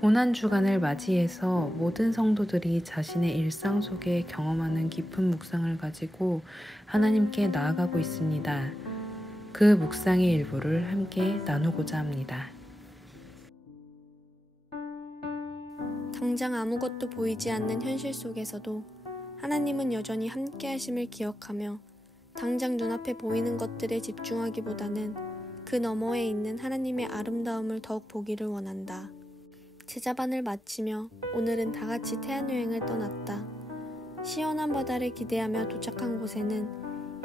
고난주간을 맞이해서 모든 성도들이 자신의 일상 속에 경험하는 깊은 묵상을 가지고 하나님께 나아가고 있습니다. 그 묵상의 일부를 함께 나누고자 합니다. 당장 아무것도 보이지 않는 현실 속에서도 하나님은 여전히 함께 하심을 기억하며 당장 눈앞에 보이는 것들에 집중하기보다는 그 너머에 있는 하나님의 아름다움을 더욱 보기를 원한다. 제자반을 마치며 오늘은 다같이 태안여행을 떠났다. 시원한 바다를 기대하며 도착한 곳에는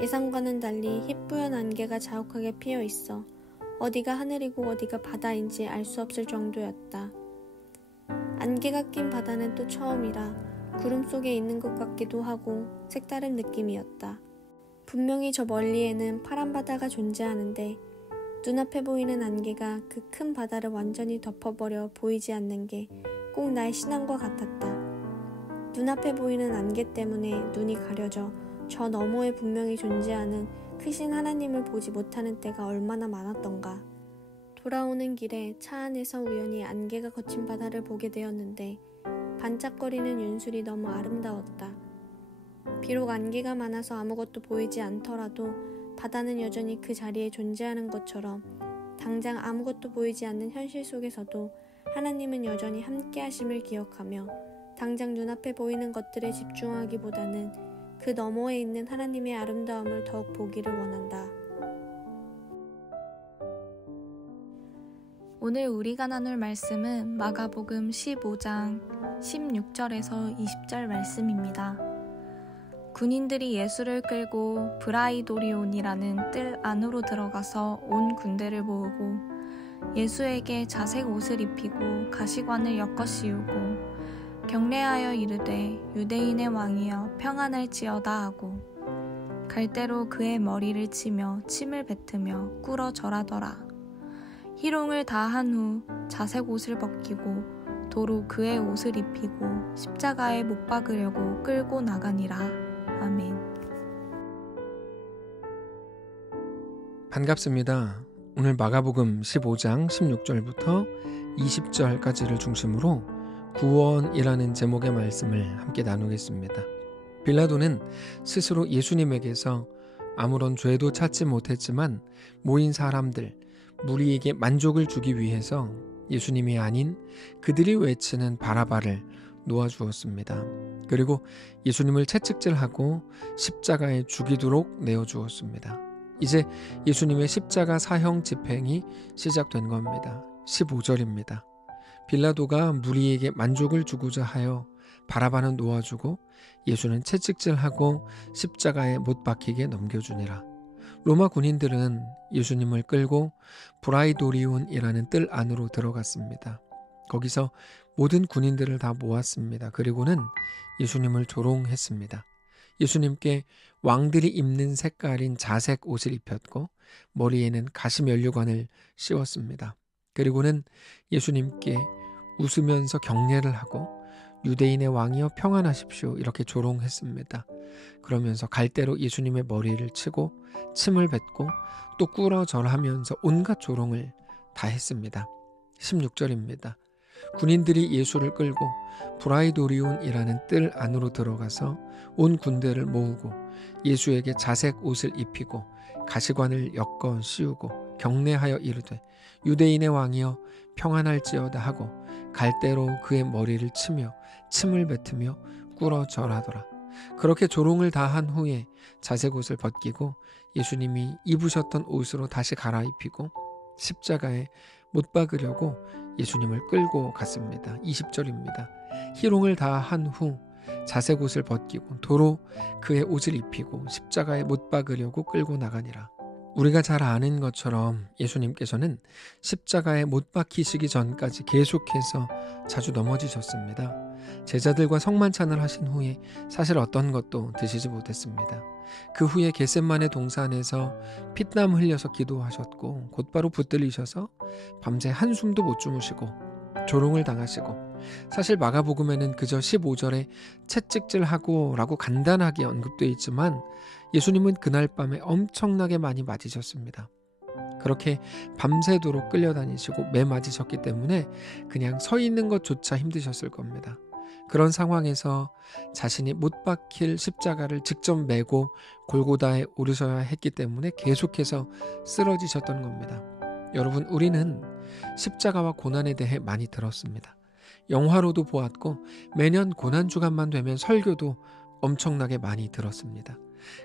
예상과는 달리 희뿌연 안개가 자욱하게 피어 있어 어디가 하늘이고 어디가 바다인지 알 수 없을 정도였다. 안개가 낀 바다는 또 처음이라 구름 속에 있는 것 같기도 하고 색다른 느낌이었다. 분명히 저 멀리에는 파란 바다가 존재하는데 눈앞에 보이는 안개가 그 큰 바다를 완전히 덮어버려 보이지 않는 게 꼭 나의 신앙과 같았다. 눈앞에 보이는 안개 때문에 눈이 가려져 저 너머에 분명히 존재하는 크신 하나님을 보지 못하는 때가 얼마나 많았던가. 돌아오는 길에 차 안에서 우연히 안개가 거친 바다를 보게 되었는데 반짝거리는 윤술이 너무 아름다웠다. 비록 안개가 많아서 아무것도 보이지 않더라도 바다는 여전히 그 자리에 존재하는 것처럼 당장 아무것도 보이지 않는 현실 속에서도 하나님은 여전히 함께 하심을 기억하며 당장 눈앞에 보이는 것들에 집중하기보다는 그 너머에 있는 하나님의 아름다움을 더욱 보기를 원한다. 오늘 우리가 나눌 말씀은 마가복음 15장 16절에서 20절 말씀입니다. 군인들이 예수를 끌고 브라이도리온이라는 뜰 안으로 들어가서 온 군대를 모으고 예수에게 자색 옷을 입히고 가시관을 엮어 씌우고 경례하여 이르되 유대인의 왕이여 평안할지어다 하고 갈대로 그의 머리를 치며 침을 뱉으며 꿇어 절하더라. 희롱을 다 한 후 자색 옷을 벗기고 도로 그의 옷을 입히고 십자가에 못 박으려고 끌고 나가니라. 아멘. 반갑습니다. 오늘 마가복음 15장 16절부터 20절까지를 중심으로 구원이라는 제목의 말씀을 함께 나누겠습니다. 빌라도는 스스로 예수님에게서 아무런 죄도 찾지 못했지만 모인 사람들, 무리에게 만족을 주기 위해서 예수님이 아닌 그들이 외치는 바라바를 놓아주었습니다. 그리고 예수님을 채찍질하고 십자가에 죽이도록 내어주었습니다. 이제 예수님의 십자가 사형 집행이 시작된 겁니다. 15절입니다. 빌라도가 무리에게 만족을 주고자 하여 바라바는 놓아주고 예수는 채찍질하고 십자가에 못 박히게 넘겨주니라. 로마 군인들은 예수님을 끌고 브라이도리온이라는 뜰 안으로 들어갔습니다. 거기서 모든 군인들을 다 모았습니다. 그리고는 예수님을 조롱했습니다. 예수님께 왕들이 입는 색깔인 자색 옷을 입혔고 머리에는 가시면류관을 씌웠습니다. 그리고는 예수님께 웃으면서 경례를 하고 유대인의 왕이여 평안하십시오 이렇게 조롱했습니다. 그러면서 갈대로 예수님의 머리를 치고 침을 뱉고 또 꿇어 절하면서 온갖 조롱을 다 했습니다. 16절입니다. 군인들이 예수를 끌고 브라이도리온이라는 뜰 안으로 들어가서 온 군대를 모으고 예수에게 자색 옷을 입히고 가시관을 엮어 씌우고 경례하여 이르되 유대인의 왕이여 평안할지어다 하고 갈대로 그의 머리를 치며 침을 뱉으며 꿇어 절하더라. 그렇게 조롱을 다 한 후에 자색 옷을 벗기고 예수님이 입으셨던 옷으로 다시 갈아입히고 십자가에 못 박으려고 예수님을 끌고 갔습니다. 20절입니다. 희롱을 다 한 후 자색 옷을 벗기고 도로 그의 옷을 입히고 십자가에 못 박으려고 끌고 나가니라. 우리가 잘 아는 것처럼 예수님께서는 십자가에 못 박히시기 전까지 계속해서 자주 넘어지셨습니다. 제자들과 성만찬을 하신 후에 사실 어떤 것도 드시지 못했습니다. 그 후에 겟셋마네 동산에서 피땀 흘려서 기도하셨고 곧바로 붙들리셔서 밤새 한숨도 못 주무시고 조롱을 당하시고 사실 마가복음에는 그저 15절에 채찍질하고 라고 간단하게 언급되어 있지만 예수님은 그날 밤에 엄청나게 많이 맞으셨습니다. 그렇게 밤새도록 끌려다니시고 매맞으셨기 때문에 그냥 서 있는 것조차 힘드셨을 겁니다. 그런 상황에서 자신이 못 박힐 십자가를 직접 메고 골고다에 오르셔야 했기 때문에 계속해서 쓰러지셨던 겁니다. 여러분, 우리는 십자가와 고난에 대해 많이 들었습니다. 영화로도 보았고 매년 고난주간만 되면 설교도 엄청나게 많이 들었습니다.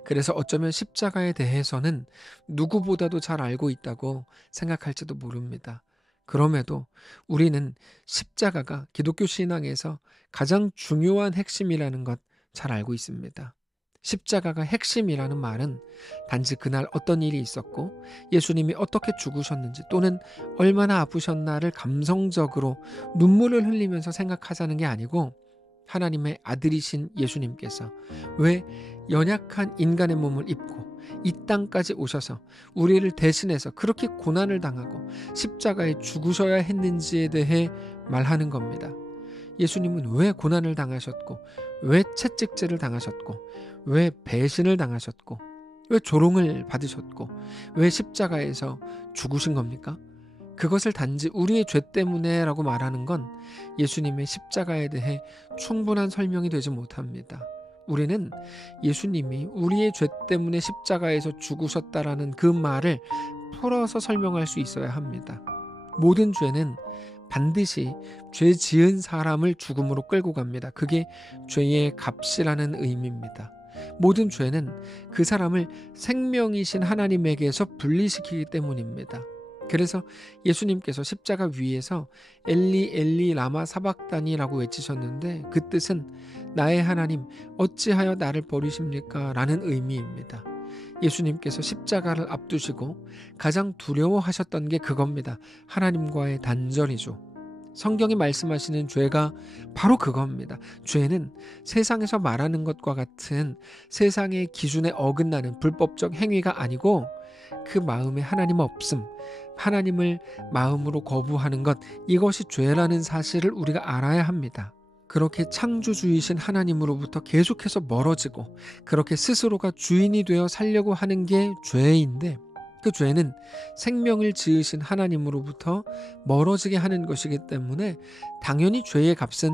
그래서 어쩌면 십자가에 대해서는 누구보다도 잘 알고 있다고 생각할지도 모릅니다. 그럼에도 우리는 십자가가 기독교 신앙에서 가장 중요한 핵심이라는 것 잘 알고 있습니다. 십자가가 핵심이라는 말은 단지 그날 어떤 일이 있었고 예수님이 어떻게 죽으셨는지 또는 얼마나 아프셨나를 감성적으로 눈물을 흘리면서 생각하자는 게 아니고, 하나님의 아들이신 예수님께서 왜 연약한 인간의 몸을 입고 이 땅까지 오셔서 우리를 대신해서 그렇게 고난을 당하고 십자가에 죽으셔야 했는지에 대해 말하는 겁니다. 예수님은 왜 고난을 당하셨고, 왜 채찍질을 당하셨고, 왜 배신을 당하셨고, 왜 조롱을 받으셨고, 왜 십자가에서 죽으신 겁니까? 그것을 단지 우리의 죄 때문에 라고 말하는 건 예수님의 십자가에 대해 충분한 설명이 되지 못합니다. 우리는 예수님이 우리의 죄 때문에 십자가에서 죽으셨다라는 그 말을 풀어서 설명할 수 있어야 합니다. 모든 죄는 반드시 죄 지은 사람을 죽음으로 끌고 갑니다. 그게 죄의 값이라는 의미입니다. 모든 죄는 그 사람을 생명이신 하나님에게서 분리시키기 때문입니다. 그래서 예수님께서 십자가 위에서 엘리 엘리 라마 사박다니라고 외치셨는데 그 뜻은 나의 하나님 어찌하여 나를 버리십니까? 라는 의미입니다. 예수님께서 십자가를 앞두시고 가장 두려워하셨던 게 그겁니다. 하나님과의 단절이죠. 성경이 말씀하시는 죄가 바로 그겁니다. 죄는 세상에서 말하는 것과 같은 세상의 기준에 어긋나는 불법적 행위가 아니고 그 마음에 하나님 없음, 하나님을 마음으로 거부하는 것, 이것이 죄라는 사실을 우리가 알아야 합니다. 그렇게 창조주이신 하나님으로부터 계속해서 멀어지고 그렇게 스스로가 주인이 되어 살려고 하는 게 죄인데, 그 죄는 생명을 지으신 하나님으로부터 멀어지게 하는 것이기 때문에 당연히 죄의 값은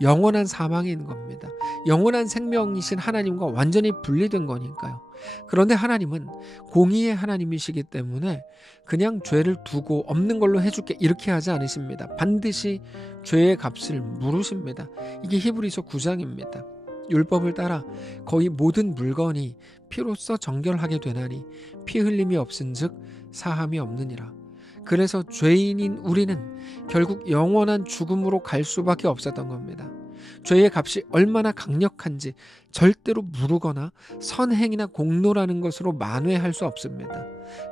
영원한 사망인 겁니다. 영원한 생명이신 하나님과 완전히 분리된 거니까요. 그런데 하나님은 공의의 하나님이시기 때문에 그냥 죄를 두고 없는 걸로 해줄게 이렇게 하지 않으십니다. 반드시 죄의 값을 물으십니다. 이게 히브리서 9장입니다. 율법을 따라 거의 모든 물건이 피로써 정결하게 되나니 피 흘림이 없은즉 사함이 없느니라. 그래서 죄인인 우리는 결국 영원한 죽음으로 갈 수밖에 없었던 겁니다. 죄의 값이 얼마나 강력한지 절대로 무르거나 선행이나 공로라는 것으로 만회할 수 없습니다.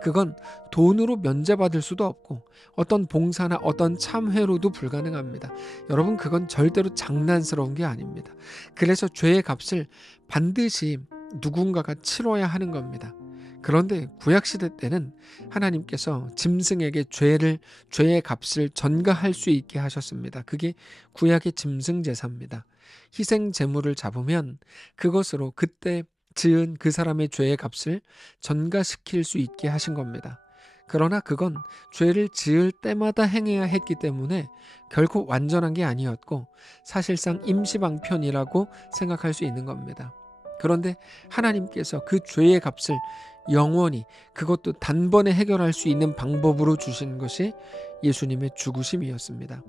그건 돈으로 면제받을 수도 없고 어떤 봉사나 어떤 참회로도 불가능합니다. 여러분, 그건 절대로 장난스러운 게 아닙니다. 그래서 죄의 값을 반드시 누군가가 치러야 하는 겁니다. 그런데 구약시대 때는 하나님께서 짐승에게 죄의 값을 전가할 수 있게 하셨습니다. 그게 구약의 짐승제사입니다. 희생 제물을 잡으면 그것으로 그때 지은 그 사람의 죄의 값을 전가시킬 수 있게 하신 겁니다. 그러나 그건 죄를 지을 때마다 행해야 했기 때문에 결코 완전한 게 아니었고 사실상 임시방편이라고 생각할 수 있는 겁니다. 그런데 하나님께서 그 죄의 값을 영원히, 그것도 단번에 해결할 수 있는 방법으로 주신 것이 예수님의 죽으심이었습니다.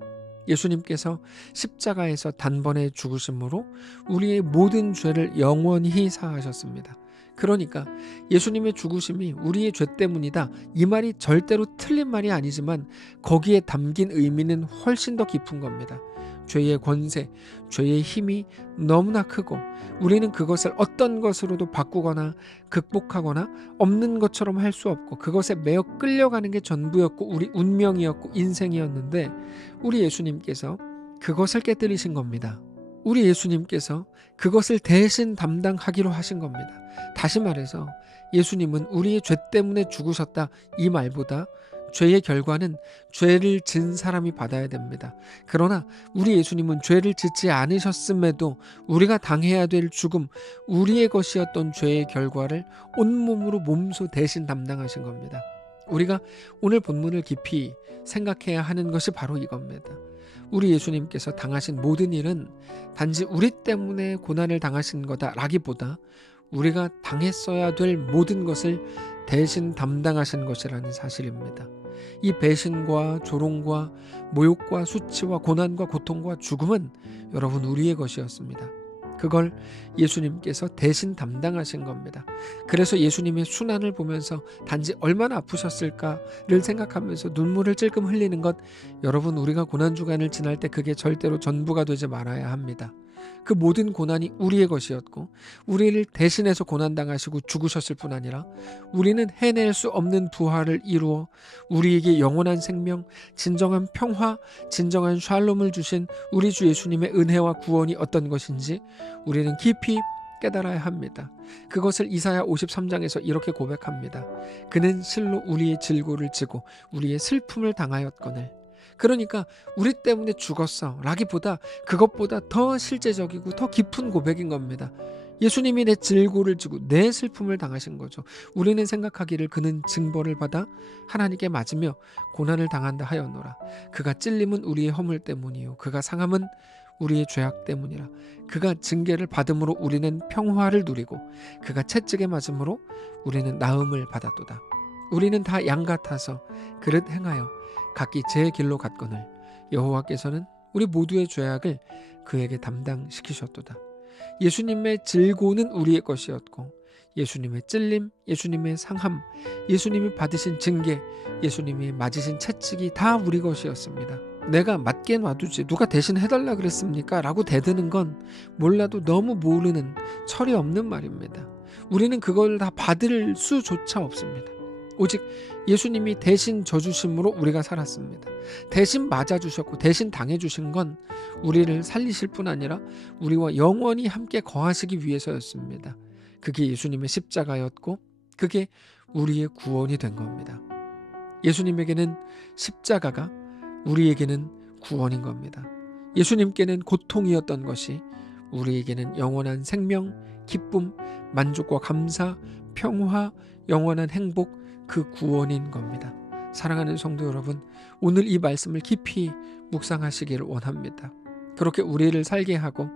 예수님께서 십자가에서 단번에 죽으심으로 우리의 모든 죄를 영원히 사하셨습니다. 그러니까 예수님의 죽으심이 우리의 죄 때문이다, 이 말이 절대로 틀린 말이 아니지만 거기에 담긴 의미는 훨씬 더 깊은 겁니다. 죄의 권세, 죄의 힘이 너무나 크고 우리는 그것을 어떤 것으로도 바꾸거나 극복하거나 없는 것처럼 할 수 없고 그것에 매어 끌려가는 게 전부였고 우리 운명이었고 인생이었는데 우리 예수님께서 그것을 깨뜨리신 겁니다. 우리 예수님께서 그것을 대신 담당하기로 하신 겁니다. 다시 말해서 예수님은 우리의 죄 때문에 죽으셨다, 이 말보다 죄의 결과는 죄를 진 사람이 받아야 됩니다. 그러나 우리 예수님은 죄를 짓지 않으셨음에도 우리가 당해야 될 죽음, 우리의 것이었던 죄의 결과를 온몸으로 몸소 대신 담당하신 겁니다. 우리가 오늘 본문을 깊이 생각해야 하는 것이 바로 이겁니다. 우리 예수님께서 당하신 모든 일은 단지 우리 때문에 고난을 당하신 거다라기보다 우리가 당했어야 될 모든 것을 대신 담당하신 것이라는 사실입니다. 이 배신과 조롱과 모욕과 수치와 고난과 고통과 죽음은 여러분 우리의 것이었습니다. 그걸 예수님께서 대신 담당하신 겁니다. 그래서 예수님의 순환을 보면서 단지 얼마나 아프셨을까를 생각하면서 눈물을 찔끔 흘리는 것, 여러분 우리가 고난주간을 지날 때 그게 절대로 전부가 되지 말아야 합니다. 그 모든 고난이 우리의 것이었고 우리를 대신해서 고난당하시고 죽으셨을 뿐 아니라 우리는 해낼 수 없는 부활을 이루어 우리에게 영원한 생명, 진정한 평화, 진정한 샬롬을 주신 우리 주 예수님의 은혜와 구원이 어떤 것인지 우리는 깊이 깨달아야 합니다. 그것을 이사야 53장에서 이렇게 고백합니다. 그는 실로 우리의 질고를 지고 우리의 슬픔을 당하였거늘. 그러니까 우리 때문에 죽었어 라기보다 그것보다 더 실제적이고 더 깊은 고백인 겁니다. 예수님이 내 질고를 지고 내 슬픔을 당하신 거죠. 우리는 생각하기를 그는 징벌을 받아 하나님께 맞으며 고난을 당한다 하였노라. 그가 찔림은 우리의 허물 때문이요 그가 상함은 우리의 죄악 때문이라. 그가 징계를 받음으로 우리는 평화를 누리고 그가 채찍에 맞음으로 우리는 나음을 받았도다. 우리는 다 양 같아서 그릇 행하여 각기 제 길로 갔거늘 여호와께서는 우리 모두의 죄악을 그에게 담당시키셨도다. 예수님의 질고는 우리의 것이었고 예수님의 찔림, 예수님의 상함, 예수님이 받으신 징계, 예수님이 맞으신 채찍이 다 우리 것이었습니다. 내가 맞게 놔두지 누가 대신 해달라 그랬습니까? 라고 대드는 건 몰라도 너무 모르는 철이 없는 말입니다. 우리는 그걸 다 받을 수조차 없습니다. 오직 예수님이 대신 져주심으로 우리가 살았습니다. 대신 맞아주셨고 대신 당해주신 건 우리를 살리실 뿐 아니라 우리와 영원히 함께 거하시기 위해서였습니다. 그게 예수님의 십자가였고 그게 우리의 구원이 된 겁니다. 예수님에게는 십자가가 우리에게는 구원인 겁니다. 예수님께는 고통이었던 것이 우리에게는 영원한 생명, 기쁨, 만족과 감사, 평화, 영원한 행복, 그 구원인 겁니다. 사랑하는 성도 여러분, 오늘 이 말씀을 깊이 묵상하시기를 원합니다. 그렇게 우리를 살게 하고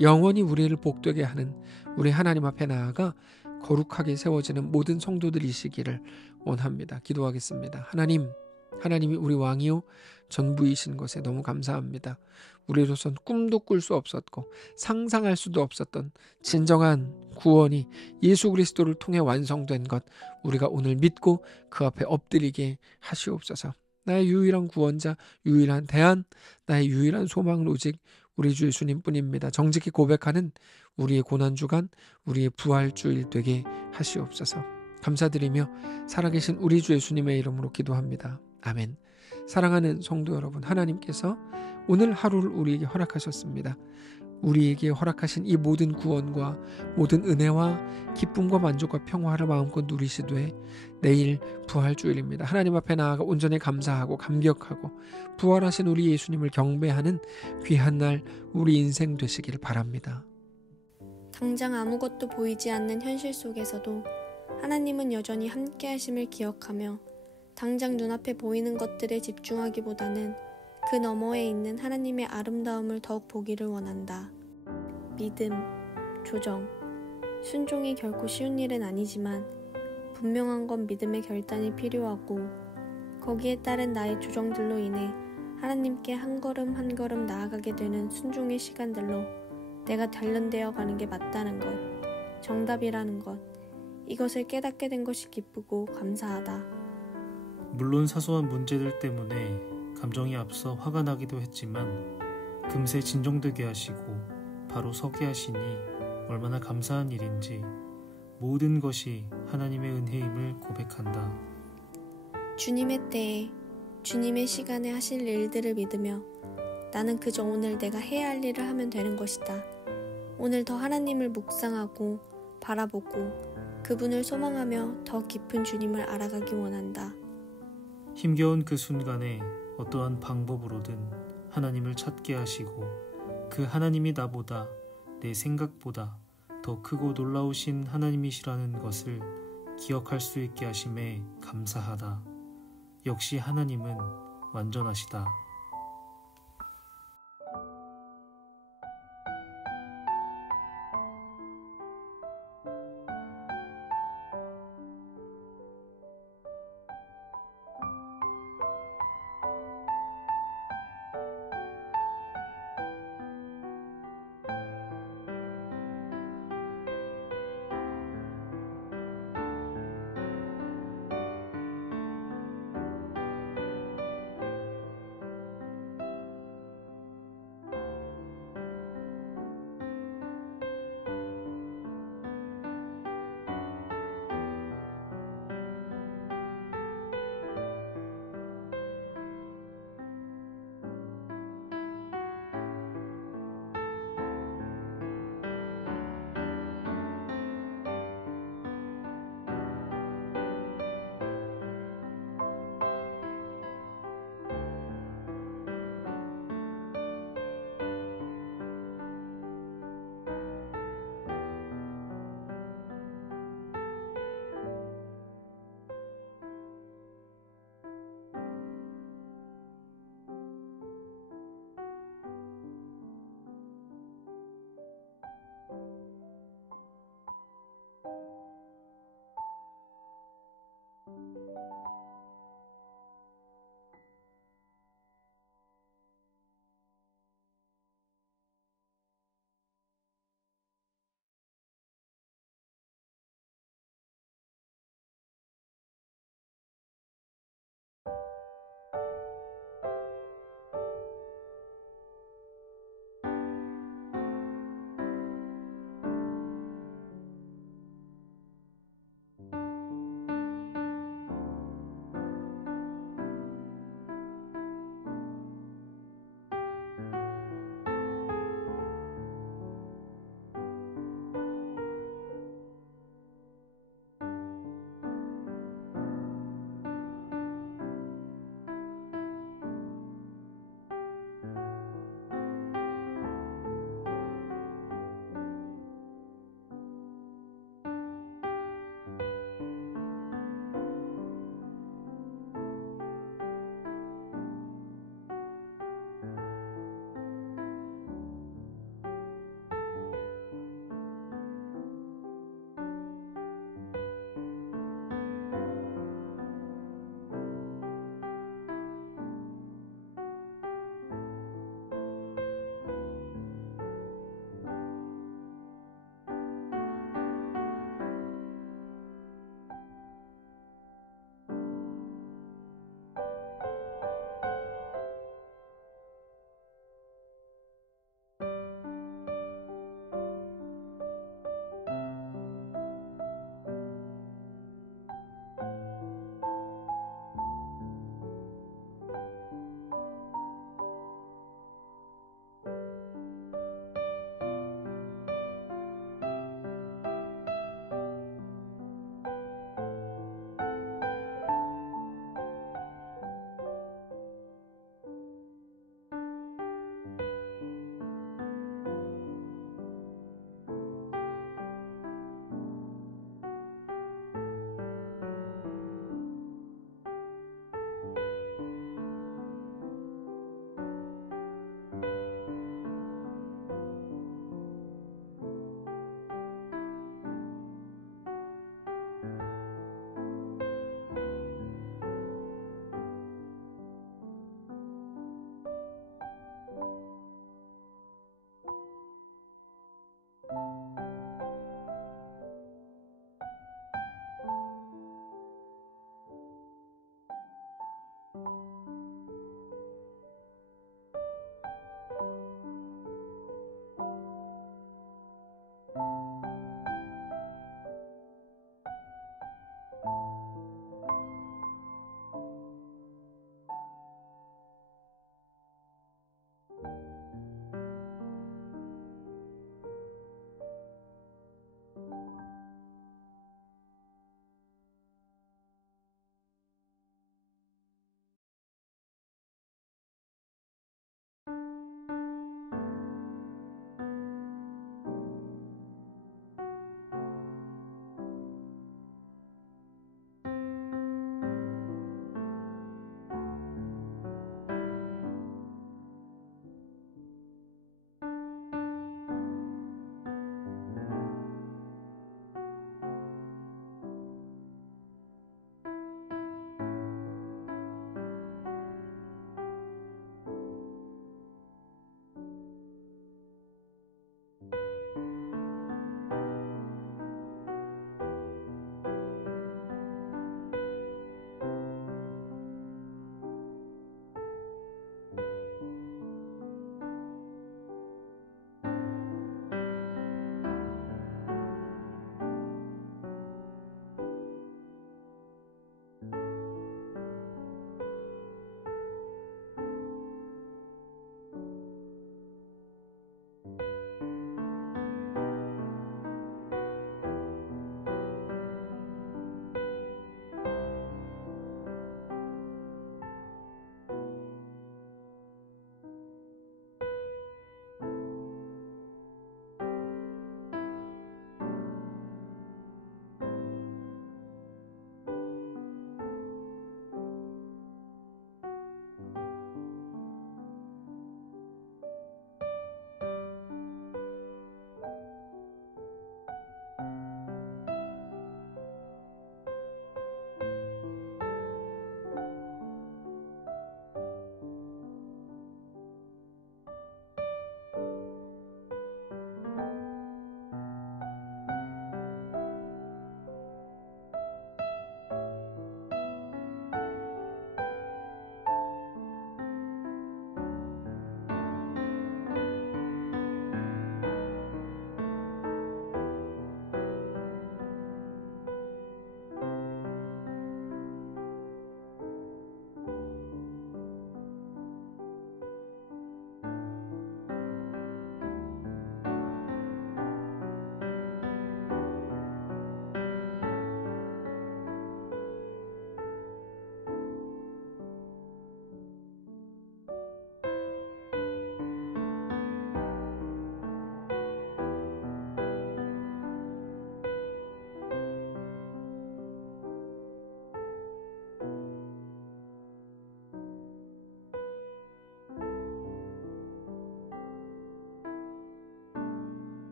영원히 우리를 복되게 하는 우리 하나님 앞에 나아가 거룩하게 세워지는 모든 성도들이시기를 원합니다. 기도하겠습니다. 하나님이 우리 왕이요 전부이신 것에 너무 감사합니다. 우리로선 꿈도 꿀 수 없었고 상상할 수도 없었던 진정한 구원이 예수 그리스도를 통해 완성된 것 우리가 오늘 믿고 그 앞에 엎드리게 하시옵소서. 나의 유일한 구원자, 유일한 대안, 나의 유일한 소망은 오직 우리 주 예수님뿐입니다. 정직히 고백하는 우리의 고난주간, 우리의 부활주일 되게 하시옵소서. 감사드리며 살아계신 우리 주 예수님의 이름으로 기도합니다. 아멘. 사랑하는 성도 여러분, 하나님께서 오늘 하루를 우리에게 허락하셨습니다. 우리에게 허락하신 이 모든 구원과 모든 은혜와 기쁨과 만족과 평화를 마음껏 누리시되 내일 부활주일입니다. 하나님 앞에 나아가 온전히 감사하고 감격하고 부활하신 우리 예수님을 경배하는 귀한 날 우리 인생 되시길 바랍니다. 당장 아무것도 보이지 않는 현실 속에서도 하나님은 여전히 함께 하심을 기억하며 당장 눈앞에 보이는 것들에 집중하기보다는 그 너머에 있는 하나님의 아름다움을 더욱 보기를 원한다. 믿음, 조정, 순종이 결코 쉬운 일은 아니지만 분명한 건 믿음의 결단이 필요하고 거기에 따른 나의 조정들로 인해 하나님께 한 걸음 한 걸음 나아가게 되는 순종의 시간들로 내가 단련되어 가는 게 맞다는 것, 정답이라는 것, 이것을 깨닫게 된 것이 기쁘고 감사하다. 물론 사소한 문제들 때문에 감정이 앞서 화가 나기도 했지만 금세 진정되게 하시고 바로 서게 하시니 얼마나 감사한 일인지 모든 것이 하나님의 은혜임을 고백한다. 주님의 때에 주님의 시간에 하실 일들을 믿으며 나는 그저 오늘 내가 해야 할 일을 하면 되는 것이다. 오늘 더 하나님을 묵상하고 바라보고 그분을 소망하며 더 깊은 주님을 알아가기 원한다. 힘겨운 그 순간에 어떠한 방법으로든 하나님을 찾게 하시고 그 하나님이 나보다 내 생각보다 더 크고 놀라우신 하나님이시라는 것을 기억할 수 있게 하심에 감사하다. 역시 하나님은 완전하시다.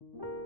you